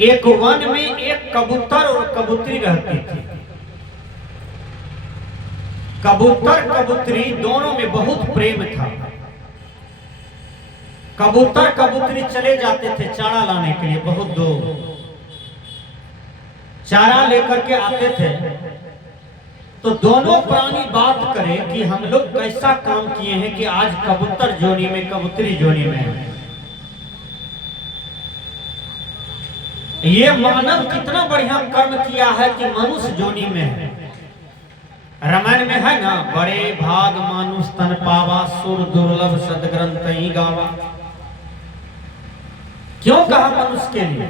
एक वन में एक कबूतर और कबूतरी रहती थी। कबूतर कबूतरी दोनों में बहुत प्रेम था। कबूतर कबूतरी चले जाते थे चारा लाने के लिए, बहुत दूर चारा लेकर के आते थे। तो दोनों प्राणी बात करें कि हम लोग कैसा काम किए हैं कि आज कबूतर जोनी में कबूतरी जोनी में है। ये मानव कितना बढ़िया कर्म किया है कि मनुष्य जोनी में है। रामायण में है ना, बड़े भाग मानुष तन पावा, सुर दुर्लभ सदग्रंथ ही गावा। क्यों कहा मनुष्य के लिए?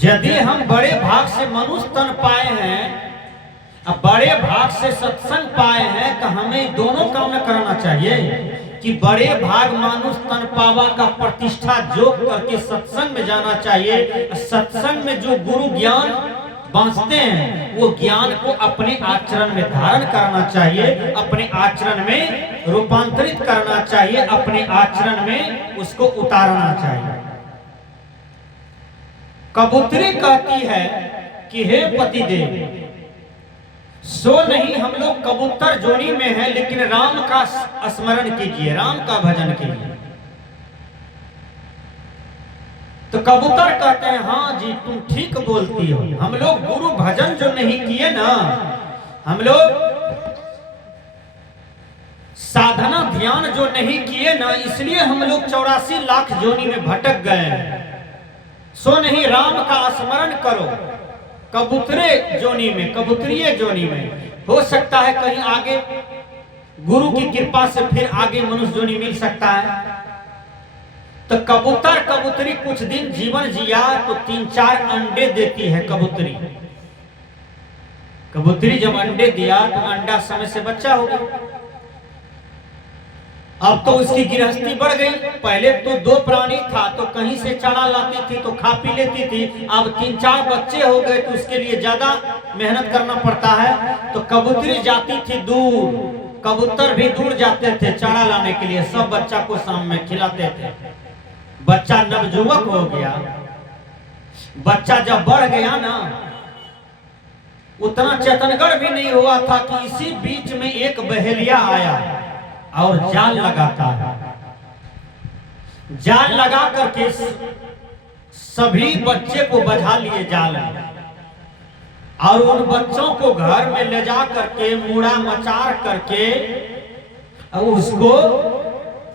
यदि हम बड़े भाग से मनुष्य तन पाए हैं, अब बड़े भाग से सत्संग पाए हैं, तो हमें दोनों काम न करना चाहिए कि बड़े भाग मानुष तन पावा का प्रतिष्ठा जोग करके सत्संग में जाना चाहिए। सत्संग में जो गुरु ज्ञान बांटते हैं वो ज्ञान को अपने आचरण में धारण करना चाहिए, अपने आचरण में रूपांतरित करना चाहिए, अपने आचरण में उसको उतारना चाहिए। कबूतरी कहती है कि हे पतिदेव, सो नहीं हम लोग कबूतर जोड़ी में हैं, लेकिन राम का स्मरण कीजिए, राम का भजन कीजिए। तो कबूतर कहते हैं हाँ जी तुम ठीक बोलती हो, हम लोग गुरु भजन जो नहीं किए ना, हम लोग साधना ध्यान जो नहीं किए ना, इसलिए हम लोग 84 लाख जोनी में भटक गए। सो नहीं राम का स्मरण करो कबूतरे जोनी में, कबूतरिये जोनी में। हो सकता है कहीं आगे गुरु की कृपा से फिर आगे मनुष्य जोनी मिल सकता है। तो कबूतर कबूतरी कुछ दिन जीवन जिया तो 3-4 अंडे देती है कबूतरी। कबूतरी जब अंडे दिया तो अंडा समय से बच्चा हो गया। अब तो उसकी गृहस्थी बढ़ गई। पहले तो 2 प्राणी था तो कहीं से चारा लाती थी तो खा पी लेती थी। अब 3-4 बच्चे हो गए तो उसके लिए ज्यादा मेहनत करना पड़ता है। तो कबूतरी जाती थी दूर, कबूतर भी दूर जाते थे चारा लाने के लिए। सब बच्चा को शाम में खिलाते थे। बच्चा नवजुवक हो गया। बच्चा जब बढ़ गया ना, उतना चेतनगढ़ भी नहीं हुआ था कि इसी बीच में एक बहेलिया आया और जाल लगाता है। जाल लगा करके सभी बच्चे को बधा लिए जाल में, और उन बच्चों को घर में ले जा करके मुड़ा मचार करके उसको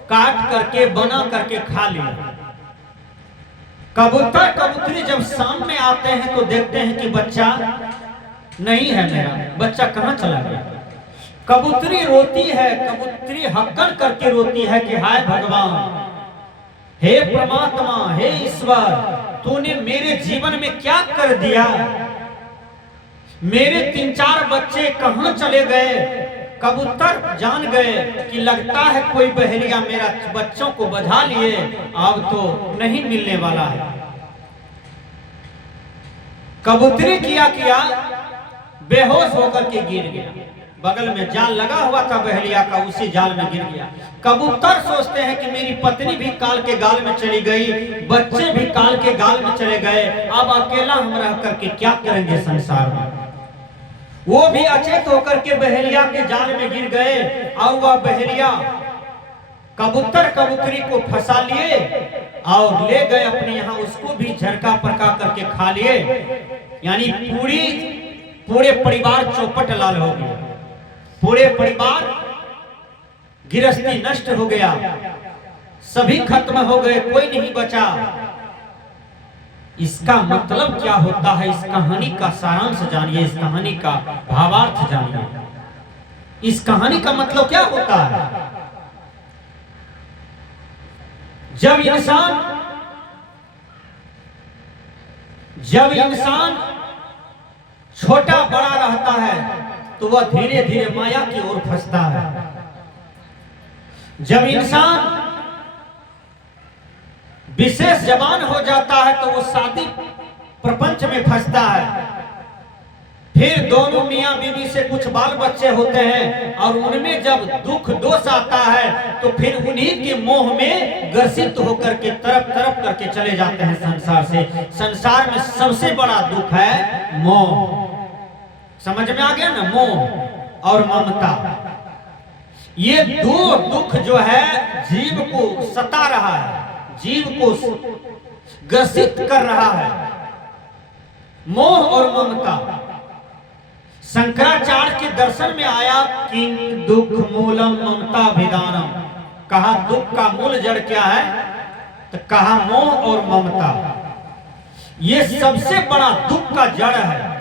काट करके बना करके खा लिया। कबूतर कबूतरी जब सामने आते हैं तो देखते हैं कि बच्चा नहीं है, मेरा बच्चा कहां चला गया। कबूतरी रोती है, कबूतरी हक्कन करके रोती है कि हाय भगवान, हे परमात्मा, हे ईश्वर, तूने मेरे जीवन में क्या कर दिया। मेरे 3-4 बच्चे कहां चले गए। कबूतर जान गए कि लगता है कोई बहेलिया मेरा बच्चों को बधा लिए, अब तो नहीं मिलने वाला है। कबूतरी किया बेहोश होकर के गिर गया। बगल में जाल लगा हुआ था बहेलिया का, उसी जाल में गिर गया। कबूतर सोचते हैं कि मेरी पत्नी भी काल के गाल में चली गई, बच्चे भी काल के गाल में चले गए, अब अकेला हम रह करके क्या करेंगे संसार में। वो भी अचेत होकर के बहेलिया के जाल में गिर गए, और वह बहेलिया कबूतर कबूतरी को फंसा लिए और ले गए अपने यहाँ। उसको भी झरका परका करके खा लिए। यानी पूरे परिवार चौपट लाल हो गया। पूरे परिवार गृहस्थी नष्ट हो गया, सभी खत्म हो गए, कोई नहीं बचा। इसका मतलब क्या होता है, इस कहानी का सारांश जानिए, इस कहानी का भावार्थ जानिए। इस कहानी का मतलब क्या होता है। जब इंसान छोटा बड़ा रहता है तो वह धीरे धीरे माया की ओर फंसता है। जब इंसान विशेष जवान हो जाता है तो वो शादी प्रपंच में फंसता है। फिर दोनों मियां बीवी से कुछ बाल बच्चे होते हैं, और उनमें जब दुख दोष आता है तो फिर उन्हीं के मोह में ग्रसित होकर के तरफ तरफ करके चले जाते हैं संसार से। संसार में सबसे बड़ा दुख है मोह। समझ में आ गया ना, मोह और ममता। ये दो दुख जो है जीव को सता रहा है, जीव को ग्रसित कर रहा है, मोह और ममता। शंकराचार्य के दर्शन में आया किंग दुख मूलम ममता भिदानम, कहा दुख का मूल जड़ क्या है, तो कहा मोह और ममता। ये सबसे बड़ा दुख का जड़ है।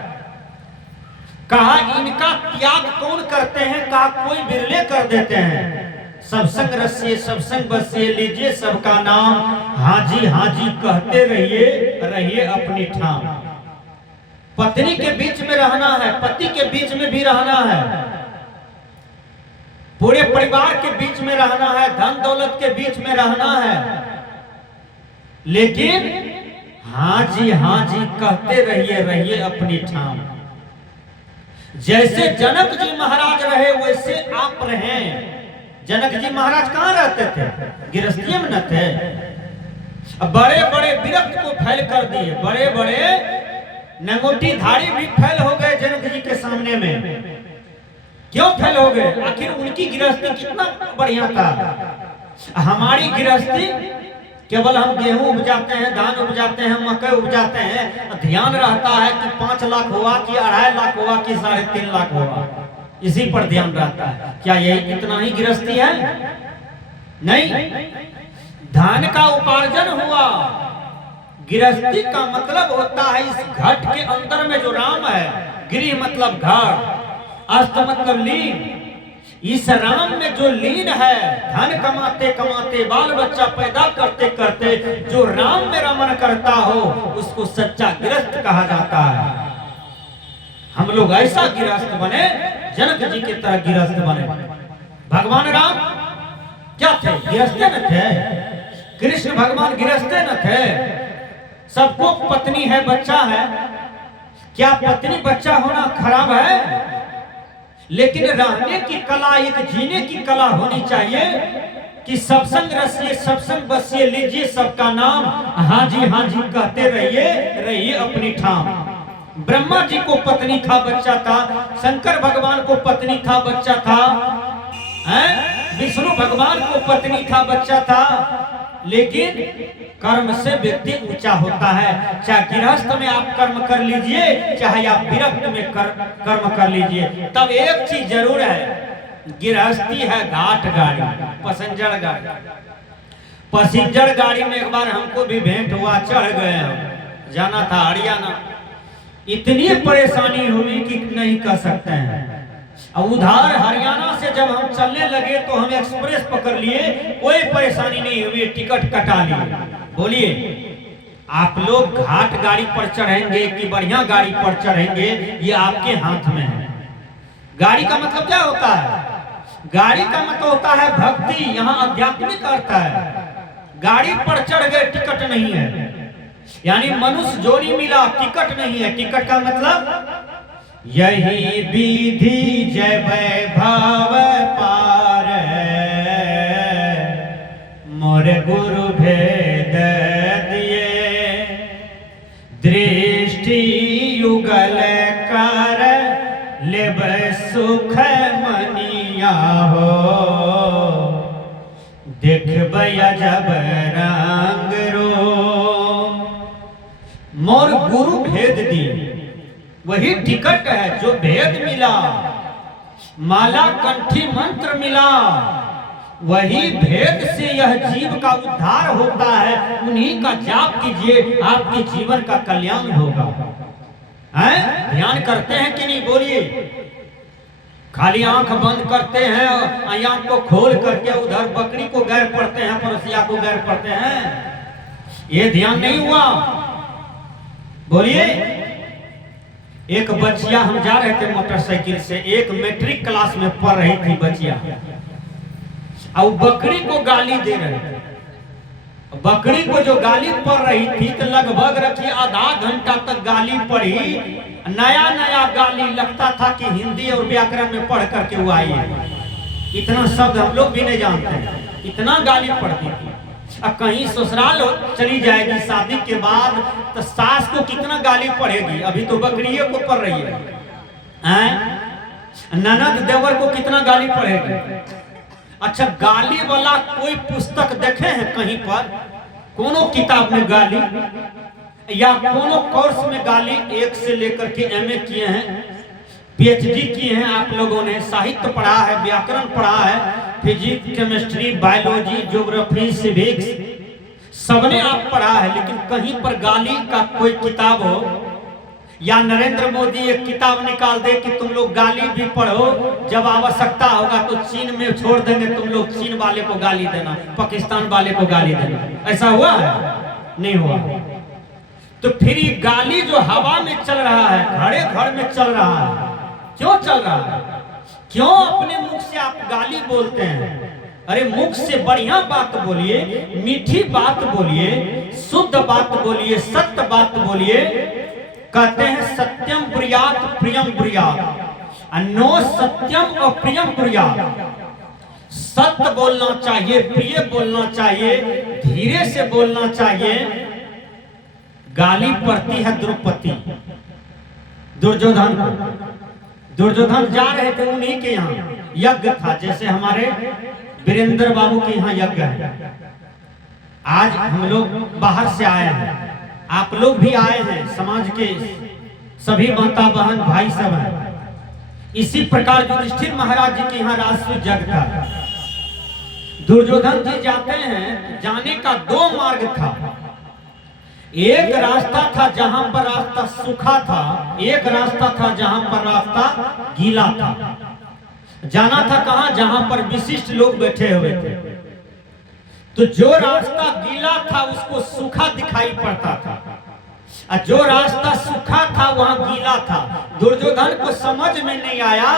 कहा इनका त्याग कौन करते हैं, कहा कोई बिरले कर देते हैं। सत्संग रसिए सत्संग बसिए लीजिए सबका नाम, हाजी हाजी कहते रहिए रहिए अपनी ठाम। पत्नी के बीच में रहना है, पति के बीच में भी रहना है, पूरे परिवार के बीच में रहना है, धन दौलत के बीच में रहना है, लेकिन हाजी हाजी कहते रहिए रहिए अपनी ठाम। जैसे जनक जी महाराज रहे वैसे आप रहे। जनक जी महाराज कहाँ रहते थे, गृहस्थी में न थे। बड़े बड़े विरक्त को फैल कर दिए, बड़े बड़े नंगोटी धाड़ी भी फैल हो गए जनक जी के सामने में। क्यों फैल हो गए, आखिर उनकी गृहस्थी कितना बढ़िया था। हमारी गृहस्थी केवल हम गेहूं उपजाते हैं, धान उपजाते हैं, मकई उपजाते हैं, ध्यान रहता है कि 5 लाख हुआ कि 2.5 लाख हुआ कि 3.5 लाख हुआ, इसी पर ध्यान रहता है। क्या यही इतना ही गृहस्थी है? नहीं, धान का उपार्जन हुआ। गृहस्थी का मतलब होता है इस घट के अंदर में जो राम है, गृह मतलब घर, अस्त मतलब लीन, इस राम में जो लीन है, धन कमाते कमाते बाल बच्चा पैदा करते करते जो राम में रमन करता हो उसको सच्चा गृहस्थ कहा जाता है। हम लोग ऐसा गृहस्थ बने, जनक जी की तरह गृहस्थ बने। भगवान राम क्या थे, गृहस्थ न थे। कृष्ण भगवान गृहस्थ न थे। सबको पत्नी है, बच्चा है। क्या पत्नी बच्चा होना खराब है? लेकिन रहने की कला, एक जीने की कला होनी चाहिए कि सत्संग रसिए सत्संग बसिए लीजिए सबका नाम, हाजी हाजी कहते रहिए रहिए अपनी ठाम। ब्रह्मा जी को पत्नी था, बच्चा था। शंकर भगवान को पत्नी था, बच्चा था। विष्णु भगवान को पत्नी था, बच्चा था। लेकिन कर्म से व्यक्ति ऊंचा होता है। चाहे गृहस्थ में आप कर्म कर लीजिए, चाहे आप विरक्त में कर्म कर लीजिए। तब एक चीज जरूर है, गृहस्थी है घाट गाड़ी, पैसेंजर गाड़ी। पैसेंजर गाड़ी में एक बार हमको भी भेंट हुआ, चढ़ गए हम, जाना था हरियाणा। इतनी परेशानी हुई कि नहीं कह सकते हैं। उधर हरियाणा से जब हम चलने लगे तो हम एक्सप्रेस पकड़ लिए, कोई परेशानी नहीं हुई, टिकट कटा लिए। बोलिए आप लोग घाट गाड़ी पर चढ़ेंगे कि बढ़िया गाड़ी पर चढ़ेंगे, ये आपके हाथ में है। गाड़ी का मतलब क्या होता है? गाड़ी का मतलब होता है भक्ति, यहाँ आध्यात्मिक अर्थ है। गाड़ी पर चढ़ गए, टिकट नहीं है, यानी मनुष्य जोड़ी मिला, टिकट नहीं है। टिकट का मतलब यही विधि जय वैभव पार, मोर गुरु भेद दिए, दृष्टि युगल कर लेब सुख मनिया हो, देखब जब रंग रो। मोर गुरु भेद दिए, वही टिकट है जो भेद मिला। माला कंठी मंत्र मिला, वही भेद से यह जीव का उद्धार होता है। उन्हीं का जाप कीजिए, आपके जीवन का कल्याण होगा। हैं? ध्यान करते हैं कि नहीं? बोलिए। खाली आंख बंद करते हैं, आंख को खोल करके उधर बकरी को गैर पड़ते हैं, पड़ोसिया को गैर पड़ते हैं। ये ध्यान नहीं हुआ। बोलिए। एक बच्चिया, हम जा रहे थे मोटरसाइकिल से, एक मैट्रिक क्लास में पढ़ रही थी बच्चिया, और बकरी को गाली दे रहे थे। बकरी को जो गाली पड़ रही थी तो लगभग रखिए आधा घंटा तक गाली पड़ी। नया नया गाली, लगता था कि हिंदी और व्याकरण में पढ़ करके वो आई है। इतना शब्द हम लोग भी नहीं जानते, इतना गाली पड़ती थी। अब कहीं ससुराल चली जाएगी शादी के बाद तो सास को कितना गाली पड़ेगी, अभी तो बकरियों को पड़ रही है। ननद देवर को कितना गाली पड़ेगी। अच्छा, गाली वाला कोई पुस्तक देखे हैं कहीं पर, कोनो किताब में गाली या कोनो कोर्स में गाली? एक से लेकर के एमए किए हैं, पीएचडी किए हैं आप लोगों ने, साहित्य पढ़ा है, व्याकरण पढ़ा है, physics, chemistry, biology, geography, civics सबने आप पढ़ा है, लेकिन कहीं पर गाली का कोई किताब हो? या नरेंद्र मोदी एक किताब निकाल दे कि तुम लोग गाली भी पढ़ो, जब आवश्यकता होगा तो चीन में छोड़ देंगे, तुम लोग चीन वाले को गाली देना, पाकिस्तान वाले को गाली देना। ऐसा हुआ है? नहीं हुआ। तो फिर ये गाली जो हवा में चल रहा है, घरे घर में चल रहा है, क्यों चल रहा है? क्यों अपने मुख से आप गाली बोलते हैं? अरे मुख से बढ़िया बात बोलिए, मीठी बात बोलिए, शुद्ध बात बोलिए, सत्य बात बोलिए। कहते हैं सत्यम ब्रूयात प्रियम ब्रूयात, नो सत्यम और प्रियम ब्रूयात। सत्य बोलना चाहिए, प्रिय बोलना चाहिए, धीरे से बोलना चाहिए। गाली पड़ती है द्रौपदी, दुर्योधन जा रहे थे उन्हीं के यहाँ यज्ञ था, जैसे हमारे वीरेंद्र बाबू के यहाँ यज्ञ है। आज हम लोग बाहर से आए हैं, आप लोग भी आए हैं, समाज के सभी माता बहन भाई सब हैं। इसी प्रकार युधिष्ठिर महाराज जी के यहाँ राष्ट्रीय यज्ञ था। दुर्योधन जी जाते हैं, जाने का दो मार्ग था। एक रास्ता था जहां पर रास्ता सूखा था, एक रास्ता था जहां पर रास्ता गीला था। जाना था कहां? जहां पर विशिष्ट लोग बैठे हुए थे। तो जो रास्ता गीला था उसको सूखा दिखाई पड़ता था, और जो रास्ता सूखा था वहां गीला था। दुर्योधन को समझ में नहीं आया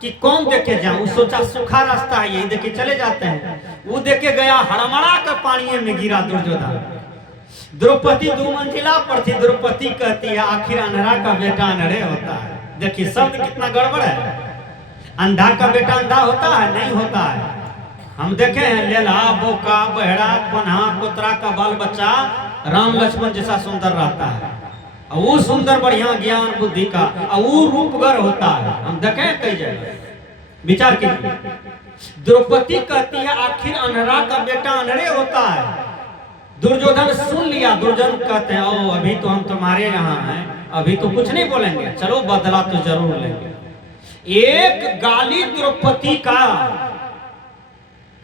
कि कौन देखे जाऊं। सोचा सूखा रास्ता है, यही देखे चले जाते हैं। वो देखे गया, हड़मड़ा कर पानी में गिरा दुर्योधन। द्रौपदी 2 मंजिला पर थी। द्रौपदी कहती है आखिर अंधा का बेटा अंधे होता है। देखिए शब्द कितना गड़बड़ है। अंधा का बेटा अंधा होता है? नहीं होता है। हम देखे हैं लेला, बोका, बहरा, पन्हा, कुतरा का बाल बच्चा राम लक्ष्मण जैसा सुंदर रहता है, और वो सुंदर बढ़िया ज्ञान बुद्धि का, और वो रूपगर होता है। हम देखे हैं कई जगह। विचार कीजिए। द्रौपदी कहती है आखिर अंधरा का बेटा अंधे होता है। दुर्योधन सुन लिया। दुर्योधन कहते हैं ओ अभी तो हम तुम्हारे यहाँ हैं, अभी तो कुछ नहीं बोलेंगे, चलो बदला तो जरूर लेंगे। एक गाली द्रौपदी का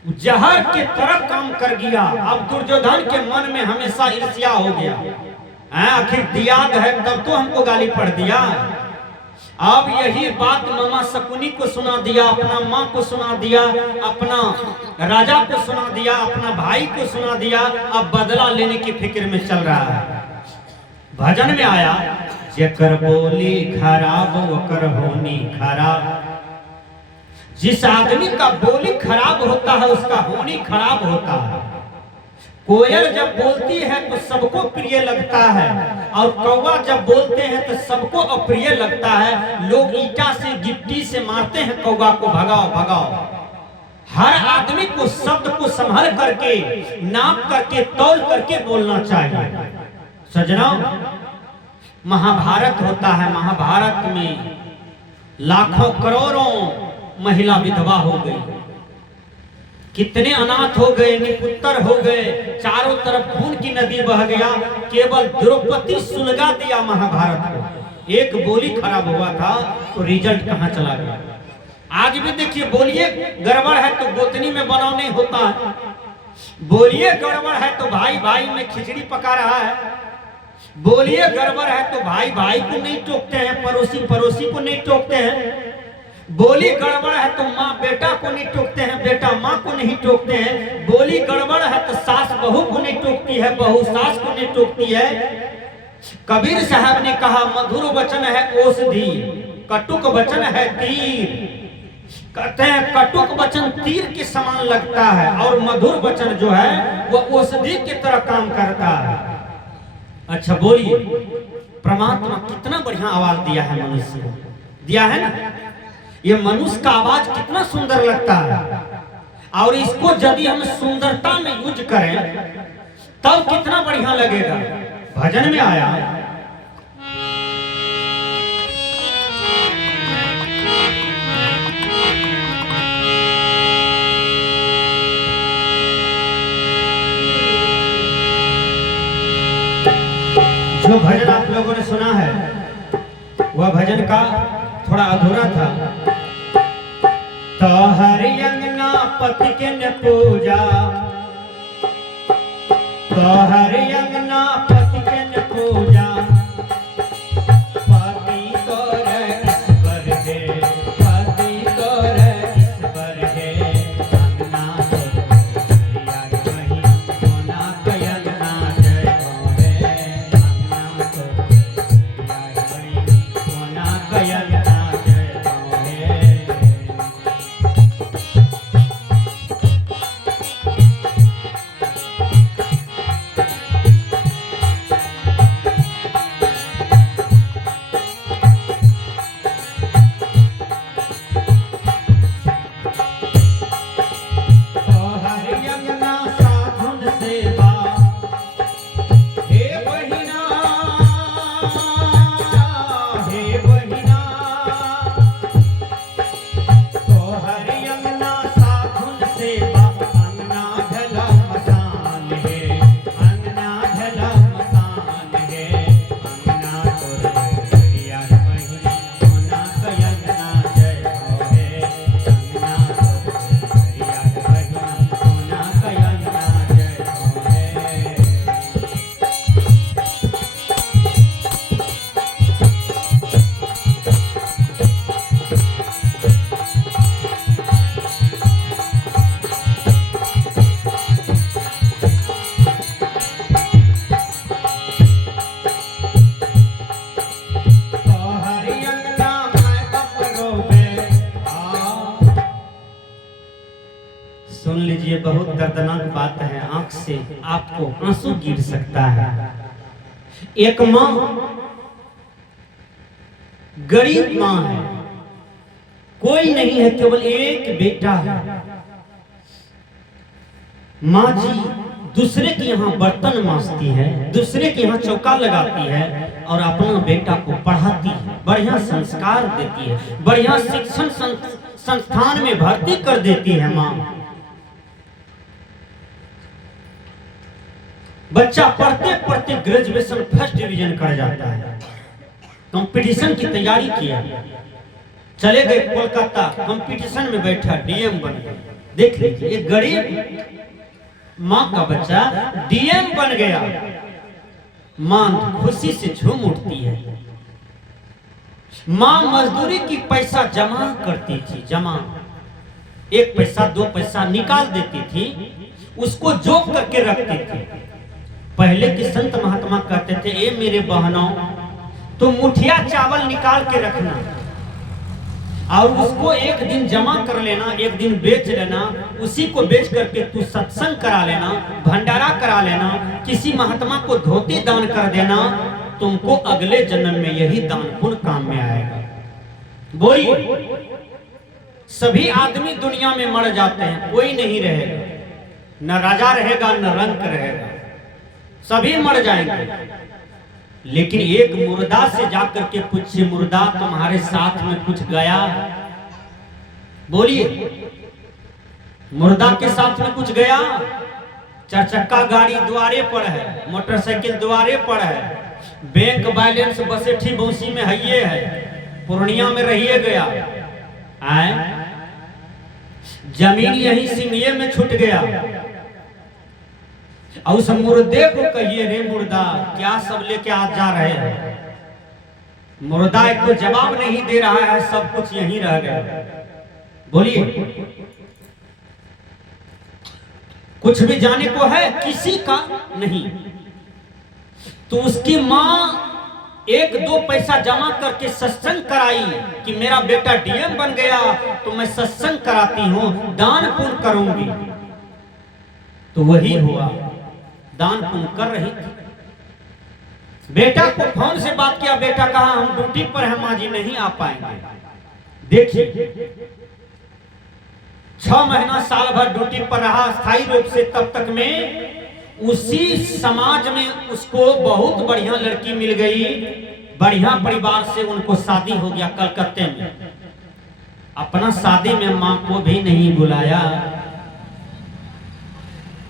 जहर के तरह काम कर गया। अब दुर्योधन के मन में हमेशा ईर्ष्या हो गया। आखिर दिया है तब तो हमको गाली पड़ दिया। अब यही बात मामा शकुनी को सुना दिया, अपना माँ को सुना दिया, अपना राजा को सुना दिया, अपना भाई को सुना दिया। अब बदला लेने की फिक्र में चल रहा है। भजन में आया जेकर बोली खराब वकर होनी खराब। जिस आदमी का बोली खराब होता है उसका होनी खराब होता है। कोयल जब बोलती है तो सबको प्रिय लगता है, और कौवा जब बोलते हैं तो सबको अप्रिय लगता है। लोग ईटा से गिट्टी से मारते हैं कौवा को, भगाओ भगाओ। हर आदमी को शब्द को संभल करके, नाप करके, तौल करके बोलना चाहिए। सजना, महाभारत होता है, महाभारत में लाखों करोड़ों महिला विधवा हो गई, कितने अनाथ हो गए, निपुत्र हो गए, चारों तरफ खून की नदी बह गया। केवल द्रौपदी सुलगा दिया महाभारत को। एक बोली खराब हुआ था तो रिजल्ट कहां चला गया। आज भी देखिए, बोलिए गड़बड़ है तो गोतनी में बनाव नहीं होता है, बोलिए गड़बड़ है तो भाई भाई में खिचड़ी पका रहा है, बोलिए गड़बड़ है तो भाई भाई को नहीं टोकते हैं, पड़ोसी पड़ोसी को नहीं टोकते हैं। बोली गड़बड़ है तो माँ बेटा को नहीं टोकते हैं, बेटा माँ को नहीं टोकते हैं। बोली गड़बड़ है तो सास बहू को नहीं टोकती है, बहू सास को नहीं टोकती है। कबीर साहब ने कहा मधुर वचन है औषधि, कटुक वचन है तीर। कहते हैं कटुक वचन तीर के समान लगता है, और मधुर वचन जो है वो औषधि की तरह काम करता है। अच्छा बोलिए, परमात्मा कितना बढ़िया आवाज दिया है मनुष्य को, दिया है ना। ये मनुष्य का आवाज कितना सुंदर लगता है। और इसको यदि हम सुंदरता में यूज करें तब कितना बढ़िया लगेगा। भजन में आया जो भजन आप लोगों ने सुना है वह भजन का थोड़ा अधूरा था। तो हरि अंगना पति के न पूजा, तो हरि अंगना पति के न पूजा, पति को ईश्वर है, पति को ईश्वर है। अंगना तो यार वही होना कई अंगना जय है, अंगना तो यार वही होना कई अंगना जय है। सुन लीजिए, बहुत दर्दनाक बात है, आंख से आपको आंसू गिर सकता है। एक माँ, गरीब माँ है, कोई नहीं है, केवल एक बेटा है। माँ जी दूसरे के यहाँ बर्तन मांजती है, दूसरे के यहाँ चौका लगाती है और अपना बेटा को पढ़ाती है, बढ़िया संस्कार देती है, बढ़िया शिक्षण संस्थान में भर्ती कर देती है। माँ, बच्चा पढ़ते पढ़ते ग्रेजुएशन फर्स्ट डिवीजन कर जाता है, कंपटीशन की तैयारी किया, चले गए कोलकाता, कंपटीशन में बैठा, डीएम बन गया। देख लीजिए, एक गरीब माँ का बच्चा डीएम बन गया। माँ खुशी से झूम उठती है। माँ मजदूरी की पैसा जमा करती थी, जमा, एक पैसा दो पैसा निकाल देती थी, उसको जोड़ करके रखती थी। पहले के संत महात्मा कहते थे, ए मेरे बहनों, तो मुठिया चावल निकाल के रखना और उसको एक दिन जमा कर लेना, एक दिन बेच लेना, उसी को बेच करके तू सत्संग करा लेना, भंडारा करा लेना, किसी महात्मा को धोती दान कर देना, तुमको अगले जन्म में यही दान पुण्य काम में आएगा। बोलिए, सभी आदमी दुनिया में मर जाते हैं, कोई नहीं रहेगा, न राजा रहेगा न रंक रहेगा, सभी मर जाएंगे। लेकिन एक मुर्दा से जाकर के पूछिए, मुर्दा तुम्हारे साथ में कुछ गया? बोलिए, मुर्दा के साथ में कुछ गया? चार चक्का गाड़ी द्वारे पर है, मोटरसाइकिल द्वारे पर है, बैंक बैलेंस बसेठी बौसी में है, पूर्णिया में रहिए गया, आए जमीन यही सिमिये में छूट गया। और उस मुर्दे को कहिए, रे मुर्दा, क्या सब लेके आज जा रहे हैं? मुर्दा एक को जवाब नहीं दे रहा है, सब कुछ यहीं रह गया। बोलिए, कुछ भी जाने को है? किसी का नहीं। तो उसकी माँ एक दो पैसा जमा करके सत्संग कराई कि मेरा बेटा डीएम बन गया तो मैं सत्संग कराती हूँ, दान पुण्य करूंगी। तो वही हुआ, दान पुण्य कर रही थी। बेटा को फोन से बात किया, बेटा कहा हम ड्यूटी पर हैं माँ जी, नहीं आ पाएंगे। देखिए, 6 महीना साल भर ड्यूटी पर रहा स्थायी रूप से, तब तक में उसी समाज में उसको बहुत बढ़िया लड़की मिल गई, बढ़िया परिवार से उनको शादी हो गया कलकत्ते में। अपना शादी में मां को भी नहीं बुलाया।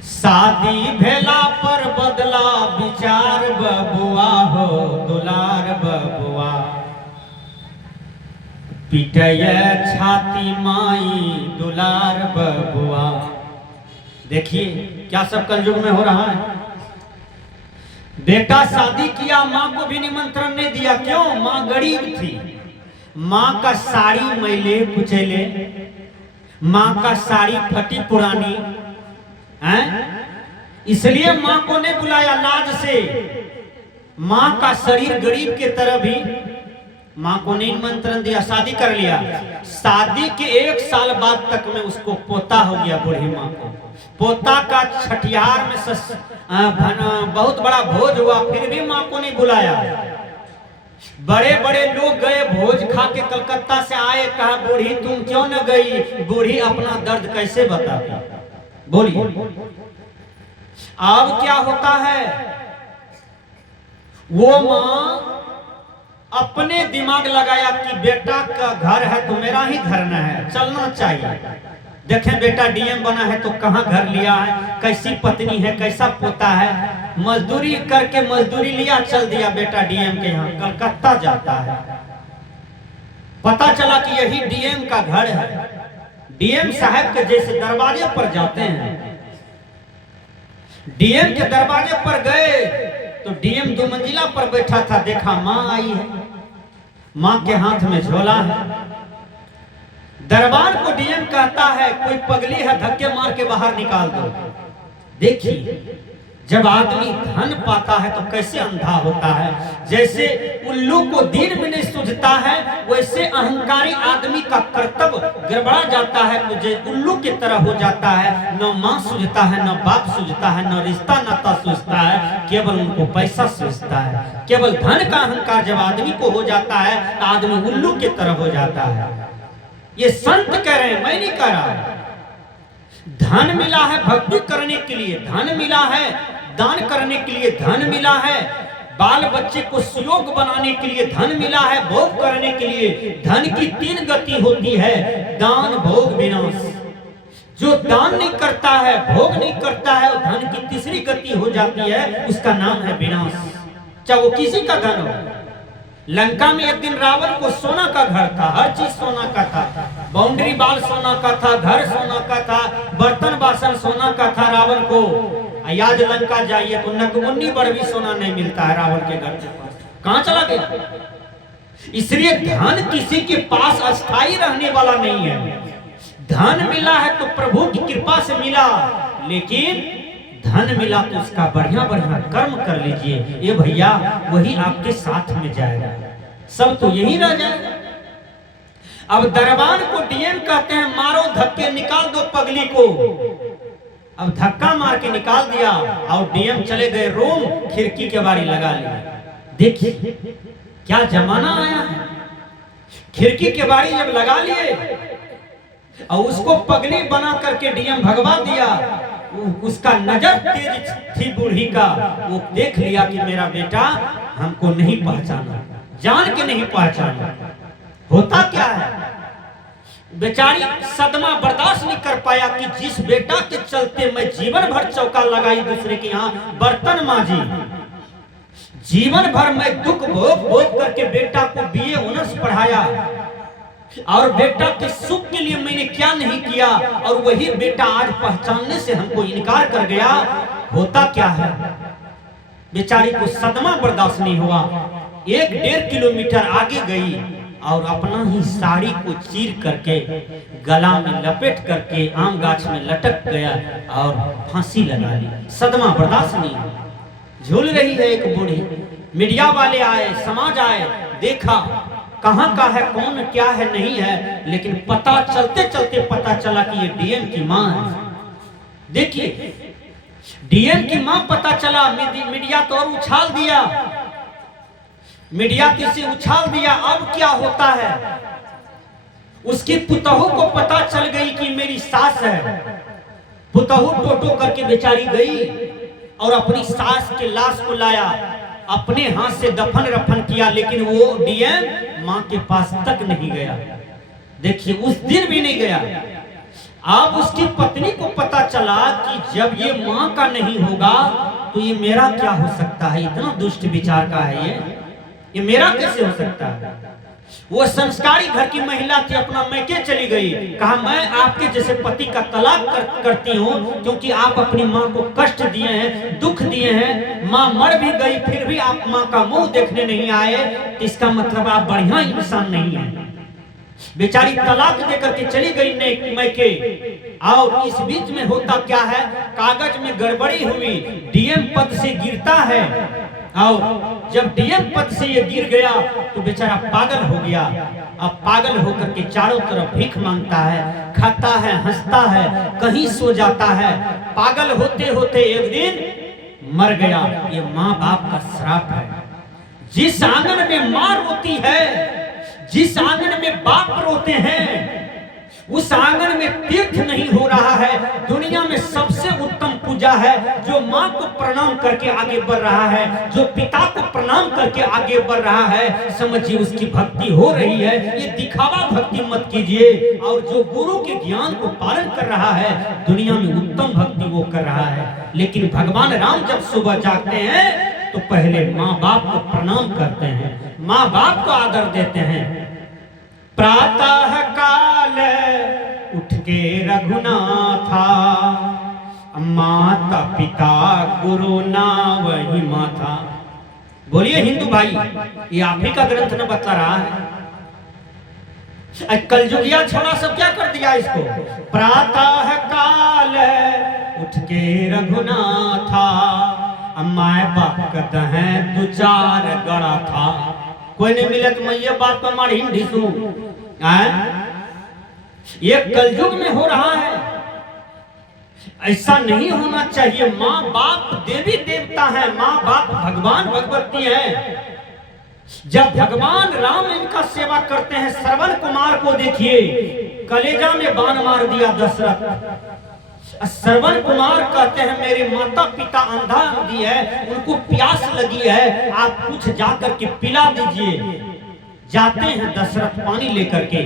शादी भेला पर बदला विचार बबुआ हो दुलार बबुआ, पिटय छाती माई दुलार बबुआ। देखिए क्या सब कलयुग में हो रहा है। बेटा शादी किया, मां को भी निमंत्रण नहीं दिया। क्यों? मां गरीब थी। मां का साड़ी मैले कुचैले, मां का साड़ी फटी पुरानी हैं, इसलिए मां को नहीं बुलाया लाज से। मां का शरीर गरीब के तरह भी मां को नहीं निमंत्रण दिया, शादी कर लिया। शादी के 1 साल बाद तक में उसको पोता हो गया बूढ़ी मां को। पोता का छठियार में बहुत बड़ा भोज हुआ, फिर भी मां को नहीं बुलाया। बड़े बड़े लोग गए, भोज खा के कलकत्ता से आए, कहा बूढ़ी तुम क्यों न गई? बूढ़ी अपना दर्द कैसे बताती, बोलिए। अब क्या होता है, वो मां अपने दिमाग लगाया कि बेटा का घर है तो मेरा ही घर न है, चलना चाहिए। देखें बेटा डीएम बना है तो कहां घर लिया है, कैसी पत्नी है, कैसा पोता है। मजदूरी करके मजदूरी लिया, चल दिया बेटा डीएम के यहाँ, कलकत्ता जाता है। पता चला कि यही डीएम का घर है। डीएम साहब के जैसे दरवाजे पर जाते हैं, डीएम के दरवाजे पर गए तो डीएम 2 मंजिला पर बैठा था। देखा मां आई है, मां के हाथ में झोला है। दरबार को डीएम कहता है कोई पगली है, धक्के मार के बाहर निकाल दो। देखिए जब आदमी धन पाता है तो कैसे अंधा होता है। जैसे उल्लू को दिन में नहीं सूझता है, वैसे अहंकारी आदमी का कर्तव्य गड़बड़ा जाता है, मुझे उल्लू की तरह हो जाता है। न माँ सूझता है, न बाप सूझता है, न रिश्ता नाता सूझता है, केवल उनको पैसा सूझता है। केवल धन का अहंकार जब आदमी को हो जाता है तो आदमी उल्लू की तरह हो जाता है। ये संत कह रहे हैं, मैं नहीं कह रहा। धन मिला है भक्ति करने के लिए, धन मिला है दान करने के लिए, धन मिला है बाल बच्चे को सुयोग बनाने के लिए, धन मिला है भोग करने के लिए। धन की 3 गति होती है, दान भोग विनाश। जो दान नहीं करता है, भोग नहीं करता है, धन की तीसरी गति हो जाती है, उसका नाम है विनाश। चाहे वो किसी का धन हो। लंका में एक दिन रावण को सोना का घर था, हर चीज सोना का था, बाउंड्री बाल सोना का था, घर सोना का था, बर्तन बासन सोना का था। रावण को आज लंका जाइए तो नकमुन्नी पर भी सोना नहीं मिलता है रावण के घर के पास, कहां चला गया? इसलिए धन किसी के पास अस्थायी रहने वाला नहीं है। धन मिला है तो प्रभु की कृपा से मिला, लेकिन धन मिला तो उसका बढ़िया बढ़िया कर्म कर लीजिए, ये भैया वही आपके साथ में जाएगा, सब तो यही रह जाएगा। अब दरबार को डीएम कहते हैं मारो धक्के, निकाल दो पगली को। अब धक्का मार के निकाल दिया और डीएम चले गए रूम, खिड़की के बारी लगा लिया। देखिए क्या जमाना आया है। खिड़की के बारी जब लगा लिए और उसको पगली बना करके डीएम भगवा दिया, उसका नजर तेज थी बूढ़ी का, वो देख लिया कि मेरा बेटा हमको नहीं पहचाना, जान के नहीं पहचाना। होता क्या है, बेचारी सदमा बर्दाश्त नहीं कर पाया कि जिस बेटा के चलते मैं जीवन भर चौका लगाई दूसरे के यहाँ बर्तन मांजी, जीवन भर मैं दुख भोग भोग करके बेटा को बीए ऑनर्स पढ़ाया और बेटा के सुख के लिए मैंने क्या नहीं किया, और वही बेटा आज पहचानने से हमको इनकार कर गया। होता क्या है, बेचारी को सदमा बर्दाश्त नहीं हुआ, 1-1.5 किलोमीटर आगे गई और अपना ही साड़ी को चीर करके गला में लपेट करके आम गाछ में लटक गया और फांसी लगा ली। सदमा बर्दाश्त नहीं, झूल रही है एक बूढ़ी। मीडिया वाले आए, समाज आए, देखा कहां का है, कौन क्या है नहीं है, लेकिन पता चलते चलते पता चला कि ये डीएम की मां है। देखिए डीएम की मां पता चला, मीडिया तो और उछाल दिया, मीडिया किसे उछाल दिया। अब क्या होता है, उसकी पुतहू को पता चल गई कि मेरी सास है। पुतहू टोटो करके बेचारी गई और अपनी सास के लाश को लाया, अपने हाथ से दफन रफन किया, लेकिन वो डीएम मां के पास तक नहीं गया। देखिए उस दिन भी नहीं गया। अब उसकी पत्नी को पता चला कि जब ये मां का नहीं होगा तो ये मेरा क्या हो सकता है, इतना दुष्ट विचार का है ये मेरा कैसे हो सकता है। वो संस्कारी घर की महिला थी, अपना मैके चली गई, कहा मैं आपके जैसे पति का तलाक करती हूँ, क्योंकि आप अपनी माँ को कष्ट दिए हैं, दुख दिए हैं। माँ मर भी गई फिर भी आप माँ का मुंह देखने नहीं आए, तो इसका मतलब आप बढ़िया इंसान नहीं है। बेचारी तलाक देकर के चली गई मैके। और इस बीच में होता क्या है, कागज में गड़बड़ी हुई, डीएम पद से गिरता है, और जब डीएम पद से ये गिर गया तो बेचारा पागल हो गया। अब पागल होकर के चारों तरफ भीख मांगता है, खाता है, हंसता है, कहीं सो जाता है। पागल होते होते एक दिन मर गया। ये माँ बाप का श्राप है। जिस आंगन में माँ रोती है, जिस आंगन में बाप रोते हैं, उस आंगन में तीर्थ नहीं हो रहा है। दुनिया में सबसे उत्तम पूजा है जो माँ को प्रणाम करके आगे बढ़ रहा है, जो पिता को प्रणाम करके आगे बढ़ रहा है, समझिए उसकी भक्ति हो रही है। ये दिखावा भक्ति मत कीजिए। और जो गुरु के ज्ञान को पालन कर रहा है, दुनिया में उत्तम भक्ति वो कर रहा है। लेकिन भगवान राम जब सुबह जागते हैं तो पहले माँ बाप को प्रणाम करते हैं, माँ बाप को आदर देते हैं। प्रातः काल उठ के रघुनाथा, माता पिता गुरु ना वही माता। बोलिए हिंदू भाई, ये आप ही का ग्रंथ न बता रहा है। कलयुगिया छोड़ा सब क्या कर दिया इसको। प्रातः काल उठ के रघुनाथा, माय बाप कहते हैं दो चार गड़ा था। कोई नहीं मिले तो मैं ये बात पर मार हिंदी सू। ये कलयुग में हो रहा है, ऐसा नहीं होना चाहिए। माँ बाप देवी देवता है, माँ बाप भगवान भगवती है। जब भगवान राम इनका सेवा करते हैं, श्रवण कुमार को देखिए, कलेजा में बाण मार दिया दशरथ। श्रवण कुमार कहते हैं मेरे माता पिता अंधा अंधी है, उनको प्यास लगी है, आप कुछ जाकर के पिला दीजिए। जाते हैं दशरथ पानी लेकर के,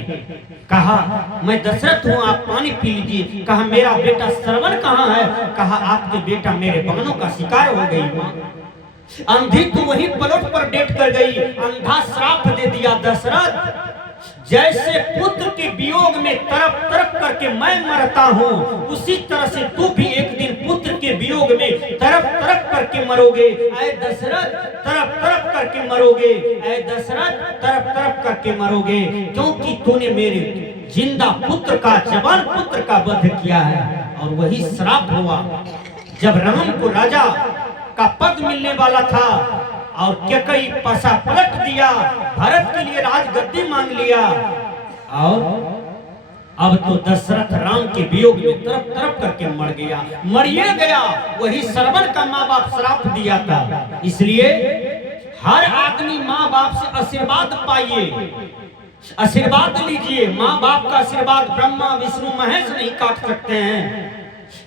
कहा मैं दशरथ हूँ, आप पानी पी लीजिए। कहा मेरा बेटा श्रवण कहाँ है। कहा आपके बेटा मेरे बाणों का शिकार हो गई माँ। अंधी तो वही पलट पर डेट कर गई, अंधा श्राप दे दिया दशरथ। जैसे पुत्र के वियोग में तरफ तरफ करके मैं मरता हूँ, उसी तरह से तू भी एक दिन पुत्र के वियोग में तरफ तरफ करके मरोगे। ऐ दशरथ तरफ तरफ करके मरोगे, ऐ दशरथ तरफ तरफ करके मरोगे, क्योंकि तूने मेरे जिंदा पुत्र का, जवान पुत्र का वध किया है। और वही श्राप हुआ जब राम को राजा का पद मिलने वाला था और कैकेयी पासा पलट दिया, भरत के लिए राजगद्दी मांग लिया। और अब तो दशरथ राम के वियोग में तरफ तरफ करके मर गया, मरिए गया। वही श्रवण का माँ बाप श्राप दिया था। इसलिए हर आदमी माँ बाप से आशीर्वाद पाइए, आशीर्वाद लीजिए। माँ बाप का आशीर्वाद ब्रह्मा विष्णु महेश नहीं काट सकते हैं।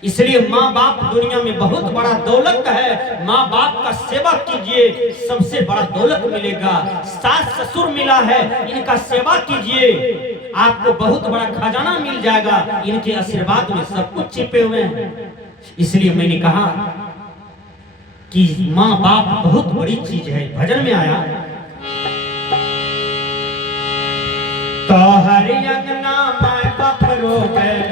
इसलिए माँ बाप दुनिया में बहुत बड़ा दौलत है। माँ बाप का सेवा कीजिए, सबसे बड़ा दौलत मिलेगा। सास ससुर मिला है, इनका सेवा कीजिए, आपको बहुत बड़ा खजाना मिल जाएगा। इनके आशीर्वाद में सब कुछ छिपे हुए हैं। इसलिए मैंने कहा कि माँ बाप बहुत बड़ी चीज है। भजन में आया तो हरि अंगना माँ बाप रोते